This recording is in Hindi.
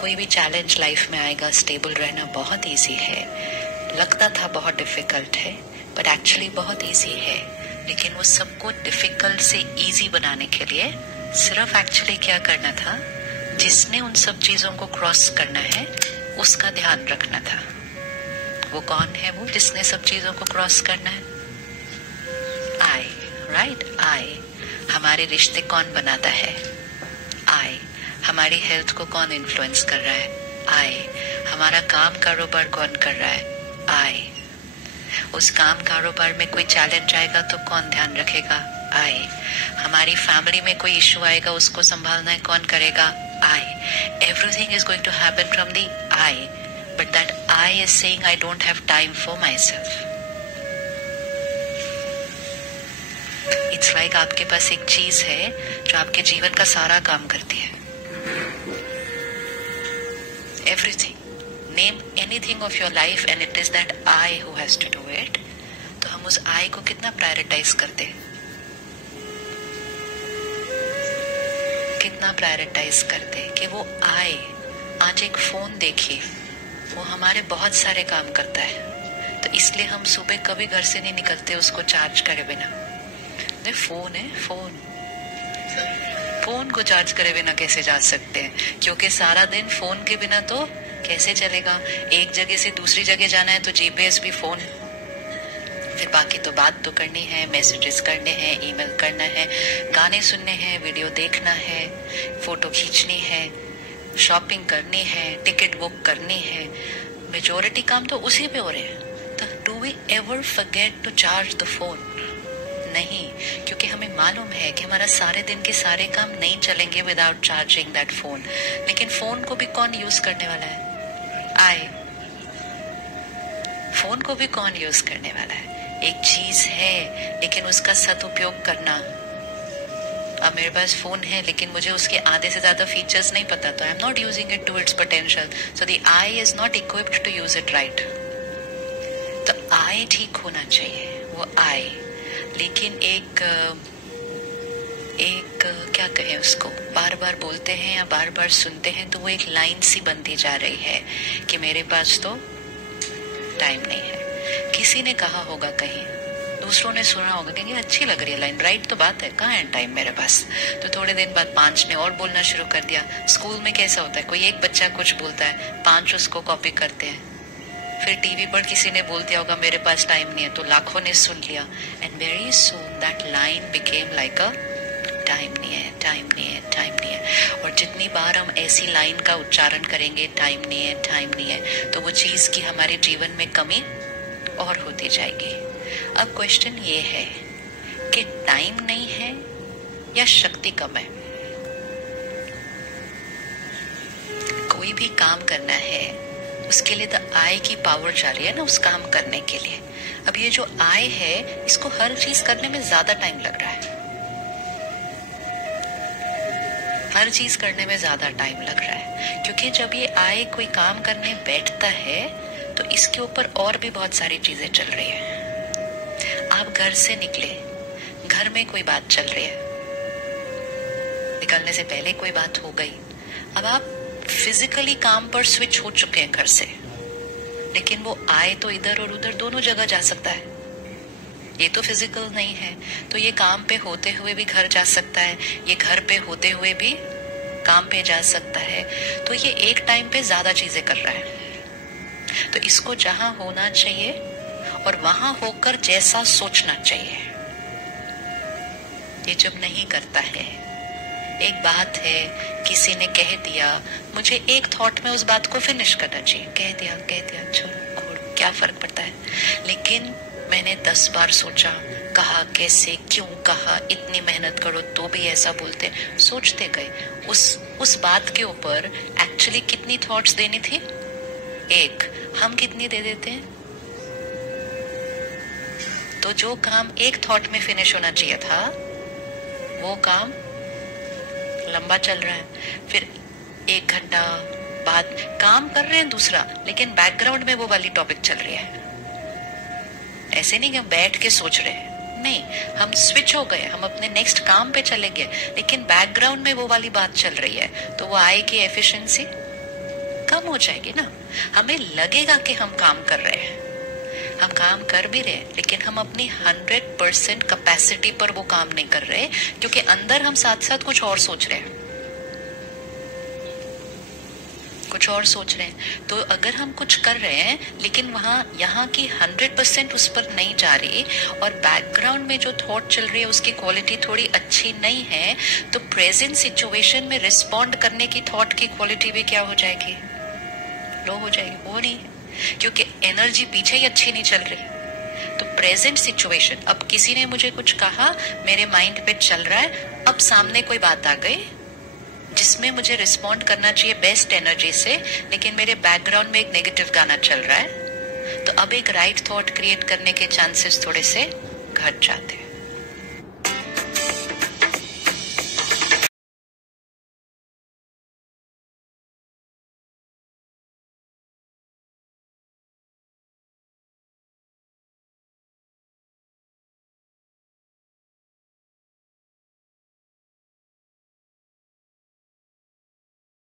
कोई भी चैलेंज लाइफ में आएगा, स्टेबल रहना बहुत इजी है। लगता था बहुत डिफिकल्ट है, बट एक्चुअली बहुत इजी है। लेकिन वो सबको डिफिकल्ट से इजी बनाने के लिए सिर्फ एक्चुअली क्या करना था, जिसने उन सब चीजों को क्रॉस करना है उसका ध्यान रखना था। वो कौन है? वो जिसने सब चीजों को क्रॉस करना है? आई, राइट? आई। हमारे रिश्ते कौन बनाता है? आई। हमारी हेल्थ को कौन इन्फ्लुएंस कर रहा है? आई। हमारा काम कारोबार कौन कर रहा है? आई। उस काम कारोबार में कोई चैलेंज आएगा तो कौन ध्यान रखेगा? आई। हमारी फैमिली में कोई इश्यू आएगा, उसको संभालना है कौन करेगा? I. Everything is going to happen from the I, but that I is saying I don't have time for myself. It's like आपके पास एक चीज है जो आपके जीवन का सारा काम करती है। Everything, name anything of your life and it is that I who has to do it. तो हम उस आई को कितना प्रायोरिटाइज करते हैं, कितना प्रायोरिटाइज करते हैं कि वो आए। आज एक फोन देखिए, वो हमारे बहुत सारे काम करता है, तो इसलिए हम सुबह कभी घर से नहीं निकलते उसको चार्ज करे बिना। फोन है, फोन को चार्ज करे बिना कैसे जा सकते हैं? क्योंकि सारा दिन फोन के बिना तो कैसे चलेगा? एक जगह से दूसरी जगह जाना है तो जीपीएस भी फोन, फिर बाकी तो बात तो करनी है, मैसेजेस करने हैं, ईमेल करना है, गाने सुनने हैं, वीडियो देखना है, फोटो खींचनी है, शॉपिंग करनी है, टिकट बुक करनी है। मेजोरिटी काम तो उसी पे हो रहे हैं। तो do we ever forget to charge the phone? नहीं, क्योंकि हमें मालूम है कि हमारा सारे दिन के सारे काम नहीं चलेंगे विदाउट चार्जिंग दैट फोन। लेकिन फोन को भी कौन यूज करने वाला है? आई। फोन को भी कौन यूज करने वाला है? एक चीज है, लेकिन उसका सदुपयोग करना। अब मेरे पास फोन है लेकिन मुझे उसके आधे से ज्यादा फीचर्स नहीं पता, तो I am not using it to its potential, so the I is not equipped to use it right. तो आई ठीक होना चाहिए, वो आई। लेकिन एक क्या कहें उसको, बार बार बोलते हैं या बार बार सुनते हैं तो वो एक लाइन सी बनती जा रही है कि मेरे पास तो टाइम नहीं है। किसी ने कहा होगा कहीं, दूसरों ने सुना होगा कि अच्छी लग रही है लाइन, राइट तो बात है, कहाँ है टाइम मेरे पास? तो थोड़े दिन बाद 5 ने और बोलना शुरू कर दिया। स्कूल में कैसा होता है, कोई एक बच्चा कुछ बोलता है, 5 उसको कॉपी करते हैं। फिर टीवी पर किसी ने बोल दिया होगा मेरे पास टाइम नहीं है, तो लाखों ने सुन लिया। And very soon that line became like a time नहीं है, टाइम नहीं है, टाइम नहीं है। और जितनी बार हम ऐसी लाइन का उच्चारण करेंगे, टाइम नहीं है, टाइम नहीं है, तो वो चीज की हमारे जीवन में कमी और होती जाएगी। अब क्वेश्चन ये है कि टाइम नहीं है या शक्ति कम है? कोई भी काम करना है उसके लिए तो आई की पावर चाहिए है ना, उस काम करने के लिए। अब ये जो आई है, इसको हर चीज करने में ज्यादा टाइम लग रहा है, हर चीज करने में ज्यादा टाइम लग रहा है। क्योंकि जब ये आई कोई काम करने बैठता है तो इसके ऊपर और भी बहुत सारी चीजें चल रही है। आप घर से निकले, घर में कोई बात चल रही है, निकलने से पहले कोई बात हो गई। अब आप फिजिकली काम पर स्विच हो चुके हैं घर से, लेकिन वो आए तो इधर और उधर दोनों जगह जा सकता है। ये तो फिजिकल नहीं है, तो ये काम पे होते हुए भी घर जा सकता है, ये घर पे होते हुए भी काम पे जा सकता है। तो ये एक टाइम पे ज्यादा चीजें कर रहा है। तो इसको जहां होना चाहिए और वहां होकर जैसा सोचना चाहिए, ये जब नहीं करता है। एक बात है, किसी ने कह दिया, मुझे एक थॉट में उस बात को फिनिश करना चाहिए, कह दिया छोड़ो, क्या फर्क पड़ता है। लेकिन मैंने 10 बार सोचा, कहा कैसे, क्यों कहा, इतनी मेहनत करो तो भी ऐसा बोलते, सोचते गए। उस बात के ऊपर एक्चुअली कितनी थॉट्स देनी थी? एक। हम कितनी दे देते हैं? तो जो काम एक थॉट में फिनिश होना चाहिए था, वो काम लंबा चल रहा है। फिर 1 घंटा बाद काम कर रहे हैं दूसरा, लेकिन बैकग्राउंड में वो वाली टॉपिक चल रही है। ऐसे नहीं कि हम बैठ के सोच रहे हैं, नहीं, हम स्विच हो गए, हम अपने नेक्स्ट काम पे चले गए, लेकिन बैकग्राउंड में वो वाली बात चल रही है। तो वो आई की एफिशिएंसी कम हो जाएगी ना। हमें लगेगा कि हम काम कर रहे हैं, हम काम कर भी रहे हैं, लेकिन हम अपनी 100% कैपेसिटी पर वो काम नहीं कर रहे, क्योंकि अंदर हम साथ साथ कुछ और सोच रहे हैं, कुछ और सोच रहे हैं। तो अगर हम कुछ कर रहे हैं लेकिन यहाँ की 100% उस पर नहीं जा रही और बैकग्राउंड में जो थॉट चल रही है उसकी क्वालिटी थोड़ी अच्छी नहीं है, तो प्रेजेंट सिचुएशन में रिस्पॉन्ड करने की थॉट की क्वालिटी भी क्या हो जाएगी, लो हो जाएगी। वो नहीं, क्योंकि एनर्जी पीछे ही अच्छी नहीं चल रही। तो प्रेजेंट सिचुएशन, अब किसी ने मुझे कुछ कहा, मेरे माइंड पे चल रहा है, अब सामने कोई बात आ गई जिसमें मुझे रिस्पॉन्ड करना चाहिए बेस्ट एनर्जी से, लेकिन मेरे बैकग्राउंड में एक नेगेटिव गाना चल रहा है, तो अब एक राइट थॉट क्रिएट करने के चांसेस थोड़े से घट जाते हैं।